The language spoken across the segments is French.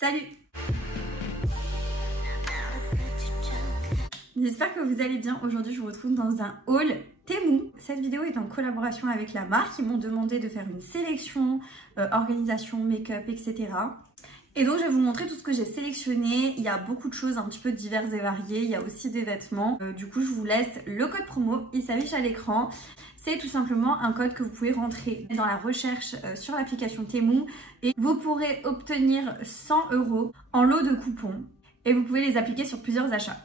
Salut! J'espère que vous allez bien. Aujourd'hui, je vous retrouve dans un haul Temu. Cette vidéo est en collaboration avec la marque. Ils m'ont demandé de faire une sélection, organisation, make-up, etc. Et donc, je vais vous montrer tout ce que j'ai sélectionné. Il y a beaucoup de choses un petit peu diverses et variées. Il y a aussi des vêtements. Du coup, je vous laisse le code promo. Il s'affiche à l'écran. C'est tout simplement un code que vous pouvez rentrer dans la recherche sur l'application Temu. Et vous pourrez obtenir 100 € en lot de coupons. Et vous pouvez les appliquer sur plusieurs achats.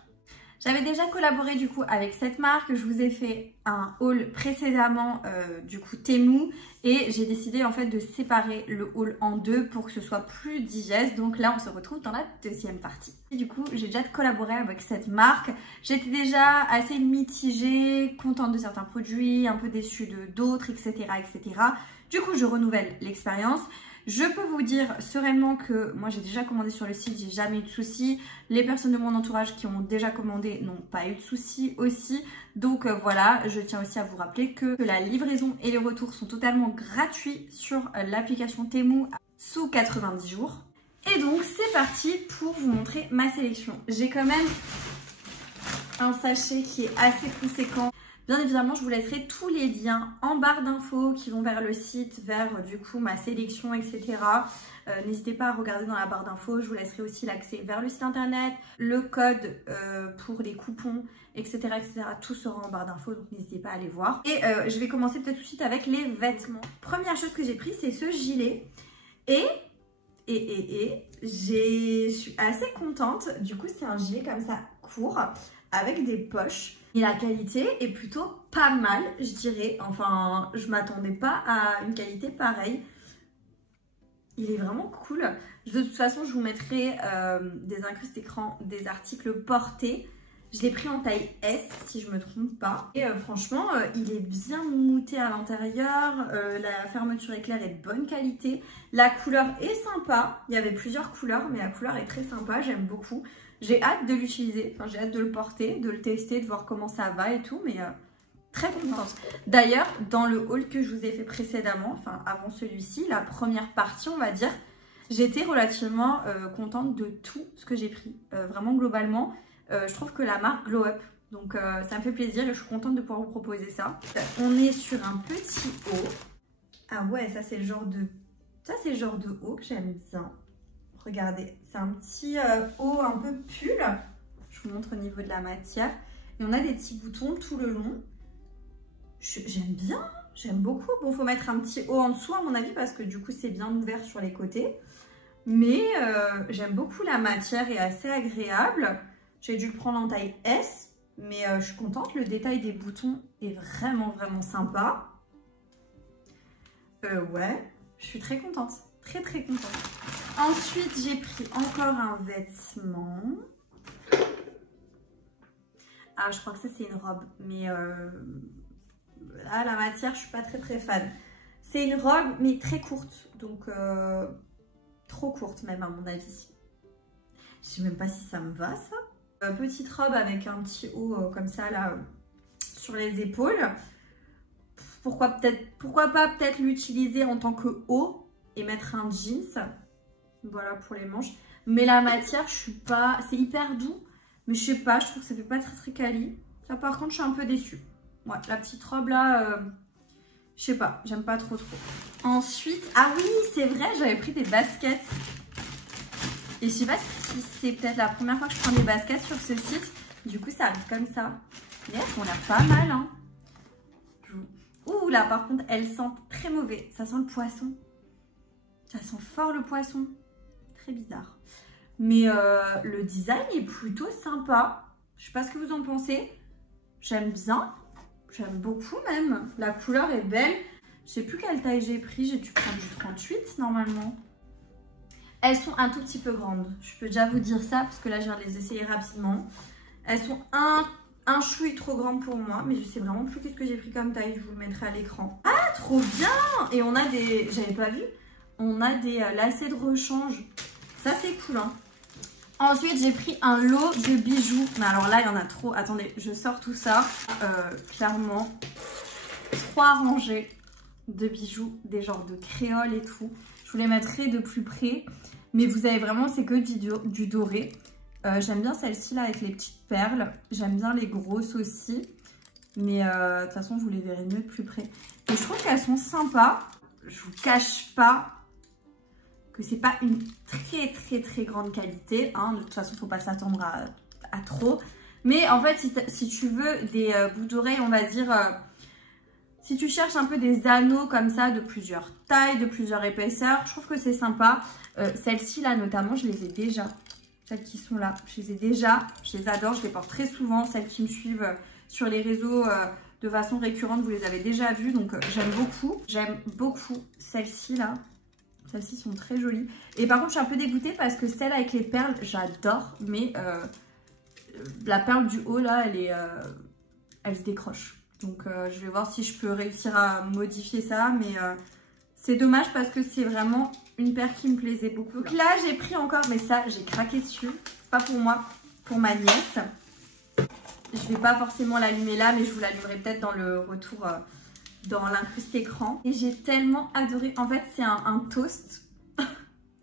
J'avais déjà collaboré du coup avec cette marque, je vous ai fait un haul précédemment du coup Temu et j'ai décidé en fait de séparer le haul en deux pour que ce soit plus digeste. Donc là on se retrouve dans la deuxième partie. Et du coup j'ai déjà collaboré avec cette marque, j'étais déjà assez mitigée, contente de certains produits, un peu déçue de d'autres, etc., etc. Du coup je renouvelle l'expérience. Je peux vous dire sereinement que moi j'ai déjà commandé sur le site, j'ai jamais eu de soucis. Les personnes de mon entourage qui ont déjà commandé n'ont pas eu de soucis aussi. Donc voilà, je tiens aussi à vous rappeler que la livraison et les retours sont totalement gratuits sur l'application Temu sous 90 jours. Et donc c'est parti pour vous montrer ma sélection. J'ai quand même un sachet qui est assez conséquent. Bien évidemment, je vous laisserai tous les liens en barre d'infos qui vont vers le site, vers du coup ma sélection, etc. N'hésitez pas à regarder dans la barre d'infos. Je vous laisserai aussi l'accès vers le site internet, le code pour les coupons, etc., etc. Tout sera en barre d'infos, donc n'hésitez pas à aller voir. Et je vais commencer peut-être tout de suite avec les vêtements. Première chose que j'ai pris, c'est ce gilet. Et je suis assez contente. Du coup, c'est un gilet comme ça, court, avec des poches. Et la qualité est plutôt pas mal, je dirais. Enfin, je m'attendais pas à une qualité pareille. Il est vraiment cool. De toute façon, je vous mettrai des incrustes écran, des articles portés. Je l'ai pris en taille S, si je me trompe pas. Et franchement, il est bien mouté à l'intérieur. La fermeture éclair est de bonne qualité. La couleur est sympa. Il y avait plusieurs couleurs, mais la couleur est très sympa. J'aime beaucoup. J'ai hâte de l'utiliser, enfin, j'ai hâte de le porter, de le tester, de voir comment ça va et tout, mais très contente. D'ailleurs, dans le haul que je vous ai fait précédemment, enfin avant celui-ci, la première partie on va dire, j'étais relativement contente de tout ce que j'ai pris. Vraiment globalement, je trouve que la marque Glow Up, donc ça me fait plaisir et je suis contente de pouvoir vous proposer ça. On est sur un petit haut. Ah ouais, ça c'est le genre de haut que j'aime bien. Regardez, c'est un petit haut un peu pull. Je vous montre au niveau de la matière. Et on a des petits boutons tout le long. J'aime bien, j'aime beaucoup. Bon, il faut mettre un petit haut en dessous à mon avis parce que du coup, c'est bien ouvert sur les côtés. Mais j'aime beaucoup la matière, est assez agréable. J'ai dû le prendre en taille S. Mais je suis contente, le détail des boutons est vraiment, vraiment sympa. Ouais, je suis très contente. Très, très contente. Ensuite, j'ai pris encore un vêtement. Ah, je crois que ça, c'est une robe. Mais là, la matière, je suis pas très, très fan. C'est une robe, mais très courte. Donc, trop courte même, à mon avis. Je sais même pas si ça me va, ça. Petite robe avec un petit haut comme ça, là, sur les épaules. Pourquoi pas peut-être l'utiliser en tant que haut et mettre un jeans. Voilà pour les manches. Mais la matière, je suis pas... C'est hyper doux. Mais je sais pas, je trouve que ça fait pas très très quali. Ça par contre, je suis un peu déçue. Ouais, la petite robe là, je sais pas, j'aime pas trop trop. Ensuite, ah oui, c'est vrai, j'avais pris des baskets. Et je sais pas si c'est peut-être la première fois que je prends des baskets sur ce site. Du coup, ça arrive comme ça. Yes, on a pas mal, hein. Ouh là, par contre, elles sentent très mauvais. Ça sent le poisson. Ça sent fort le poisson. Très bizarre. Mais le design est plutôt sympa. Je sais pas ce que vous en pensez. J'aime bien. J'aime beaucoup même. La couleur est belle. Je sais plus quelle taille j'ai pris. J'ai dû prendre du 38 normalement. Elles sont un tout petit peu grandes. Je peux déjà vous dire ça parce que là, je viens de les essayer rapidement. Elles sont un chouï trop grandes pour moi. Mais je sais vraiment plus qu'est-ce que j'ai pris comme taille. Je vous le mettrai à l'écran. Ah, trop bien! Et on a des... J'avais pas vu. On a des lacets de rechange. Ça, c'est cool, hein. Ensuite, j'ai pris un lot de bijoux. Mais alors là, il y en a trop. Attendez, je sors tout ça. Clairement, 3 rangées de bijoux, des genres de créoles et tout. Je vous les mettrai de plus près. Mais vous avez vraiment, c'est que du doré. J'aime bien celle-ci là avec les petites perles. J'aime bien les grosses aussi. Mais de toute façon, vous les verrez mieux de plus près. Et je trouve qu'elles sont sympas. Je vous cache pas que c'est pas une très grande qualité. Hein. De toute façon, il ne faut pas s'attendre à trop. Mais en fait, si tu veux des boucles d'oreilles, on va dire... si tu cherches un peu des anneaux comme ça, de plusieurs tailles, de plusieurs épaisseurs, je trouve que c'est sympa. Celles-ci là, notamment, je les ai déjà. Celles qui sont là, je les ai déjà. Je les adore, je les porte très souvent. Celles qui me suivent sur les réseaux de façon récurrente, vous les avez déjà vues. Donc, j'aime beaucoup. J'aime beaucoup celles-ci là. Celles-ci sont très jolies. Et par contre, je suis un peu dégoûtée parce que celle avec les perles, j'adore. Mais la perle du haut, là, elle se décroche. Donc, je vais voir si je peux réussir à modifier ça. Mais c'est dommage parce que c'est vraiment une paire qui me plaisait beaucoup. Donc là, j'ai pris encore, mais ça, j'ai craqué dessus. Pas pour moi, pour ma nièce. Je vais pas forcément l'allumer là, mais je vous l'allumerai peut-être dans le retour... dans l'incruste écran. Et j'ai tellement adoré. En fait, c'est un toast.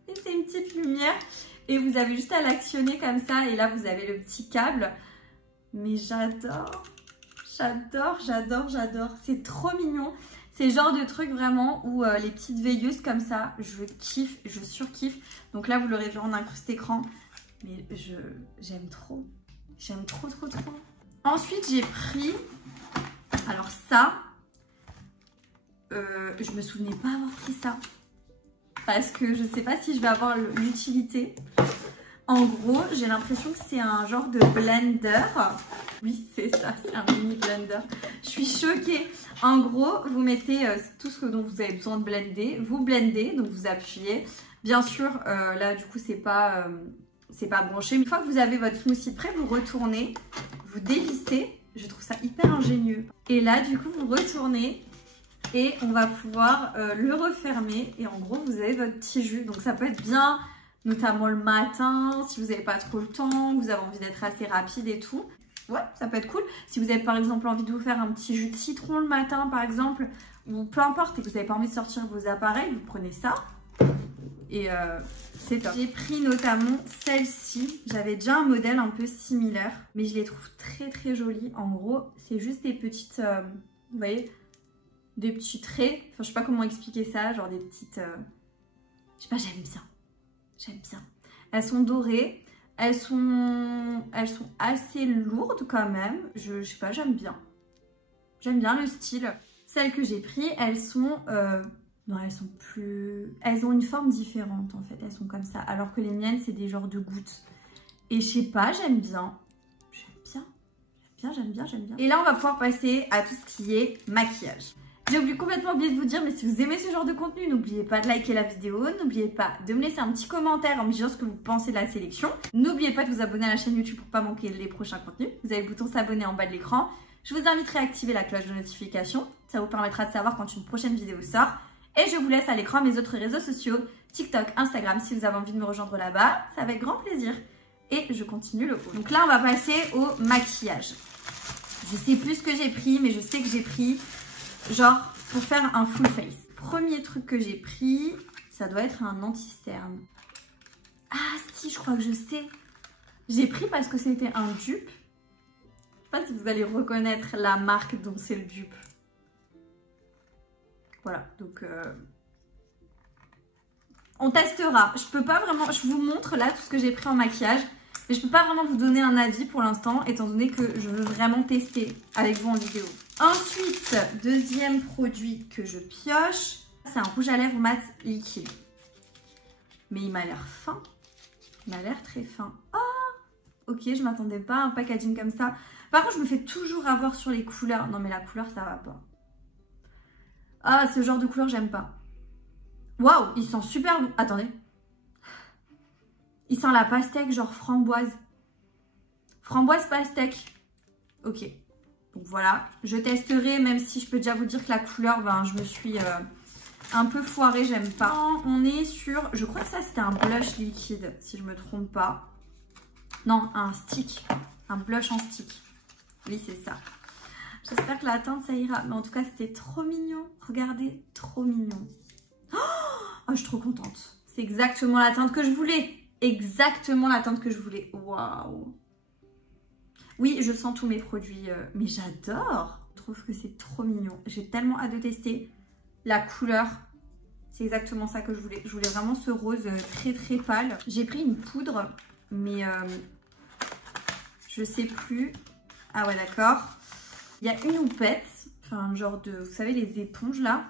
Et c'est une petite lumière. Et vous avez juste à l'actionner comme ça. Et là, vous avez le petit câble. Mais j'adore. J'adore. C'est trop mignon. C'est le genre de truc vraiment où les petites veilleuses comme ça, je kiffe, je surkiffe. Donc là, vous l'aurez vu en incruste écran. Mais j'aime trop. J'aime trop. Ensuite, j'ai pris... Alors ça... je me souvenais pas avoir pris ça parce que je sais pas si je vais avoir l'utilité. En gros, j'ai l'impression que c'est un genre de blender. Oui, c'est ça, c'est un mini blender. Je suis choquée. En gros, vous mettez tout ce dont vous avez besoin de blender. Vous blendez, donc vous appuyez. Bien sûr, là, du coup, c'est pas branché. Une fois que vous avez votre smoothie prêt, vous retournez, vous dévissez. Je trouve ça hyper ingénieux. Et là, du coup, vous retournez. Et on va pouvoir le refermer. Et en gros, vous avez votre petit jus. Donc ça peut être bien, notamment le matin, si vous n'avez pas trop le temps, vous avez envie d'être assez rapide et tout. Ouais, ça peut être cool. Si vous avez par exemple envie de vous faire un petit jus de citron le matin, par exemple, ou peu importe, et que vous n'avez pas envie de sortir vos appareils, vous prenez ça. Et c'est top. J'ai pris notamment celle-ci. J'avais déjà un modèle un peu similaire, mais je les trouve très jolies. En gros, c'est juste des petites... vous voyez, des petits traits, enfin je sais pas comment expliquer ça, genre des petites, je sais pas, j'aime bien. Elles sont dorées, elles sont assez lourdes quand même, je sais pas, j'aime bien le style. Celles que j'ai pris, elles sont, non elles ont une forme différente en fait, elles sont comme ça, alors que les miennes c'est des genres de gouttes. Et je sais pas, j'aime bien. Et là on va pouvoir passer à tout ce qui est maquillage. J'ai complètement oublié de vous dire, mais si vous aimez ce genre de contenu, n'oubliez pas de liker la vidéo, n'oubliez pas de me laisser un petit commentaire en me disant ce que vous pensez de la sélection. N'oubliez pas de vous abonner à la chaîne YouTube pour pas manquer les prochains contenus. Vous avez le bouton s'abonner en bas de l'écran. Je vous inviterai à activer la cloche de notification. Ça vous permettra de savoir quand une prochaine vidéo sort. Et je vous laisse à l'écran mes autres réseaux sociaux, TikTok, Instagram, si vous avez envie de me rejoindre là-bas. C'est avec grand plaisir. Et je continue le haul. Donc là, on va passer au maquillage. Je sais plus ce que j'ai pris, mais je sais que j'ai pris... genre pour faire un full face. Premier truc que j'ai pris, ça doit être un anti-cerne. Ah si, je crois que je sais. J'ai pris parce que c'était un dupe. Je sais pas si vous allez reconnaître la marque dont c'est le dupe. Voilà, donc on testera. Je peux pas vraiment, je vous montre là tout ce que j'ai pris en maquillage. Mais je peux pas vraiment vous donner un avis pour l'instant, étant donné que je veux vraiment tester avec vous en vidéo. Ensuite, deuxième produit que je pioche, c'est un rouge à lèvres mat liquide. Mais il m'a l'air fin. Il m'a l'air très fin. Oh, ok, je m'attendais pas à un packaging comme ça. Par contre, je me fais toujours avoir sur les couleurs. Non, mais la couleur, ça va pas. Ah, ce genre de couleur, j'aime pas. Waouh, il sent super bon. Attendez. Il sent la pastèque, genre framboise. Framboise pastèque. Ok. Donc voilà. Je testerai, même si je peux déjà vous dire que la couleur, ben, je me suis un peu foirée, j'aime pas. On est sur... Je crois que ça, c'était un blush liquide, si je me trompe pas. Non, un stick. Un blush en stick. Oui, c'est ça. J'espère que la teinte, ça ira. Mais en tout cas, c'était trop mignon. Regardez, trop mignon. Oh, je suis trop contente. C'est exactement la teinte que je voulais. Exactement la teinte que je voulais. Waouh. Oui, je sens tous mes produits, mais j'adore. Je trouve que c'est trop mignon. J'ai tellement hâte de tester. La couleur, c'est exactement ça que je voulais. Je voulais vraiment ce rose très très pâle. J'ai pris une poudre, mais je sais plus. Ah ouais, d'accord. Il y a une houppette, enfin genre de, vous savez, les éponges là.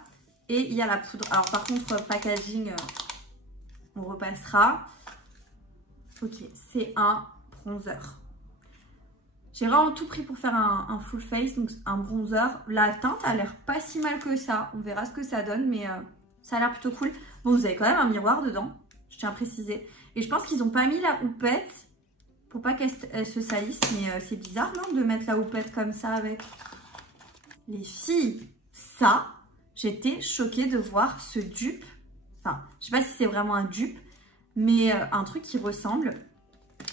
Et il y a la poudre. Alors par contre, packaging, on repassera. Ok, c'est un bronzer. J'ai vraiment tout pris pour faire un full face, donc un bronzer. La teinte a l'air pas si mal que ça. On verra ce que ça donne, mais ça a l'air plutôt cool. Bon, vous avez quand même un miroir dedans, je tiens à préciser. Et je pense qu'ils n'ont pas mis la houppette pour pas qu'elle se salisse. Mais c'est bizarre, non, de mettre la houppette comme ça avec. Les filles, ça, j'étais choquée de voir ce dupe. Enfin, je sais pas si c'est vraiment un dupe, mais un truc qui ressemble.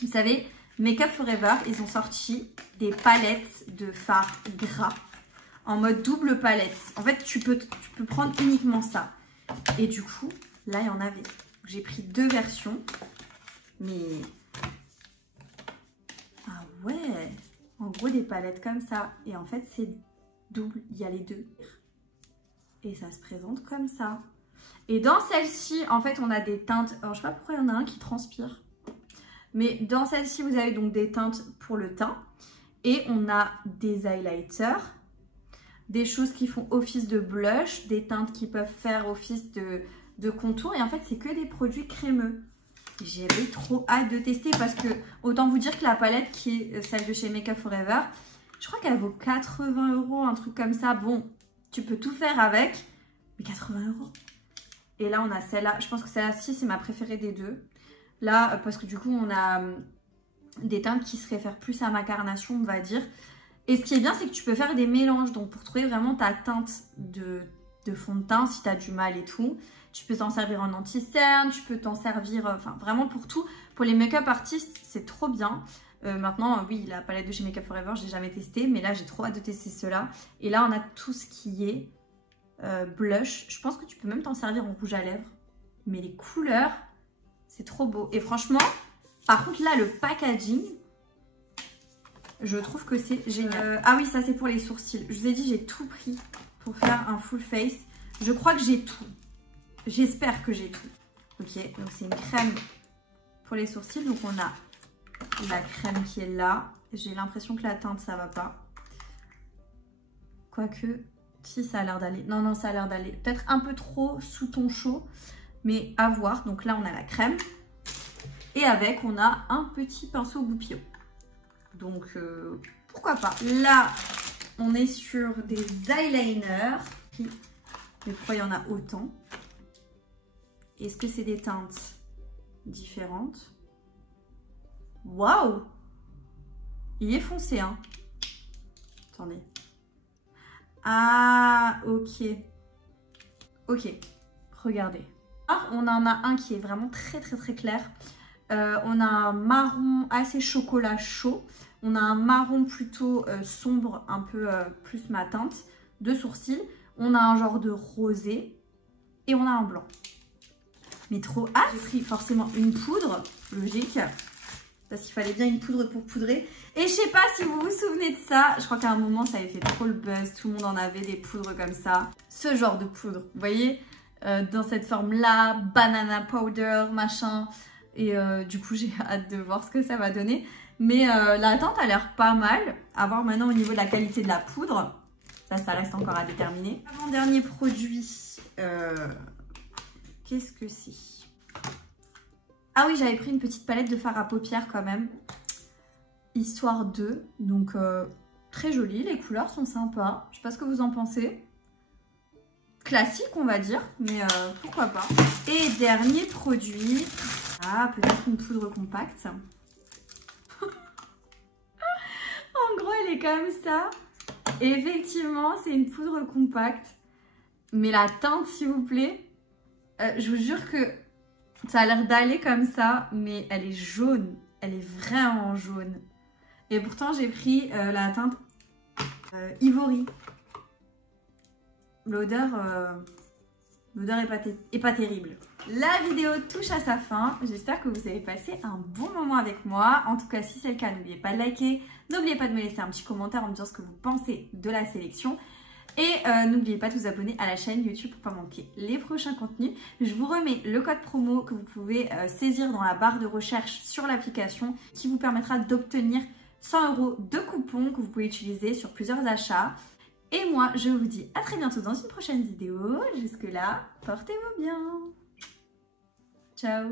Vous savez... Make Up For Ever, ils ont sorti des palettes de fard gras en mode double palette. En fait, tu peux prendre uniquement ça. Et du coup, là, il y en avait. J'ai pris 2 versions. Mais... Ah ouais. En gros, des palettes comme ça. Et en fait, c'est double. Il y a les 2. Et ça se présente comme ça. Et dans celle-ci, en fait, on a des teintes... Alors, je sais pas pourquoi il y en a un qui transpire. Mais dans celle-ci, vous avez donc des teintes pour le teint. Et on a des highlighters, des choses qui font office de blush, des teintes qui peuvent faire office de contour. Et en fait, c'est que des produits crémeux. J'avais trop hâte de tester parce que, autant vous dire que la palette qui est celle de chez Make Up For Ever, je crois qu'elle vaut 80 €, un truc comme ça. Bon, tu peux tout faire avec, mais 80 €. Et là, on a celle-là. Je pense que celle-ci, c'est ma préférée des deux. Là, parce que du coup, on a des teintes qui se réfèrent plus à ma carnation, on va dire. Et ce qui est bien, c'est que tu peux faire des mélanges. Donc, pour trouver vraiment ta teinte de fond de teint, si tu as du mal et tout, tu peux t'en servir en anti-cerne, tu peux t'en servir, enfin, vraiment pour tout. Pour les make-up artistes, c'est trop bien. Maintenant, oui, la palette de chez Make Up For Ever, je l'ai jamais testée. Mais là, j'ai trop hâte de tester ceux-là. Et là, on a tout ce qui est blush. Je pense que tu peux même t'en servir en rouge à lèvres. Mais les couleurs... C'est trop beau. Et franchement, par contre, là, le packaging, je trouve que c'est génial. Ah oui, ça, c'est pour les sourcils. Je vous ai dit, j'ai tout pris pour faire un full face. Je crois que j'ai tout. J'espère que j'ai tout. Ok, donc c'est une crème pour les sourcils. Donc, on a la crème qui est là. J'ai l'impression que la teinte, ça va pas. Quoique, si, ça a l'air d'aller. Non, non, ça a l'air d'aller. Peut-être un peu trop sous ton chaud. Mais à voir. Donc là, on a la crème. Et avec, on a un petit pinceau goupillon. Donc, pourquoi pas. Là, on est sur des eyeliners. Mais pourquoi il y en a autant? Est-ce que c'est des teintes différentes? Waouh! Il est foncé, hein. Attendez. Ah, ok. Ok. Regardez. On en a un qui est vraiment très très très clair. On a un marron assez chocolat chaud. On a un marron plutôt sombre, un peu plus ma teinte de sourcils. On a un genre de rosé. Et on a un blanc. Mais trop hâte. J'ai pris forcément une poudre, logique. Parce qu'il fallait bien une poudre pour poudrer. Et je sais pas si vous vous souvenez de ça. Je crois qu'à un moment, ça avait fait trop le buzz. Tout le monde en avait des poudres comme ça. Ce genre de poudre, vous voyez, dans cette forme-là, banana powder, machin. Et du coup, j'ai hâte de voir ce que ça va donner. Mais la teinte a l'air pas mal. À voir maintenant au niveau de la qualité de la poudre. Ça reste encore à déterminer. Avant-dernier produit. Qu'est-ce que c'est? Ah oui, j'avais pris une petite palette de fard à paupières quand même. Histoire de. Donc, très jolie. Les couleurs sont sympas. Je sais pas ce que vous en pensez. Classique, on va dire. Mais pourquoi pas. Et dernier produit. Ah, peut-être une poudre compacte. En gros, elle est comme ça. Et effectivement, c'est une poudre compacte. Mais la teinte, s'il vous plaît, je vous jure que ça a l'air d'aller comme ça, mais elle est jaune. Elle est vraiment jaune. Et pourtant, j'ai pris la teinte Ivory. L'odeur, l'odeur est pas terrible. La vidéo touche à sa fin. J'espère que vous avez passé un bon moment avec moi. En tout cas, si c'est le cas, n'oubliez pas de liker. N'oubliez pas de me laisser un petit commentaire en me disant ce que vous pensez de la sélection. Et n'oubliez pas de vous abonner à la chaîne YouTube pour ne pas manquer les prochains contenus. Je vous remets le code promo que vous pouvez saisir dans la barre de recherche sur l'application qui vous permettra d'obtenir 100 € de coupons que vous pouvez utiliser sur plusieurs achats. Et moi, je vous dis à très bientôt dans une prochaine vidéo. Jusque là, portez-vous bien. Ciao.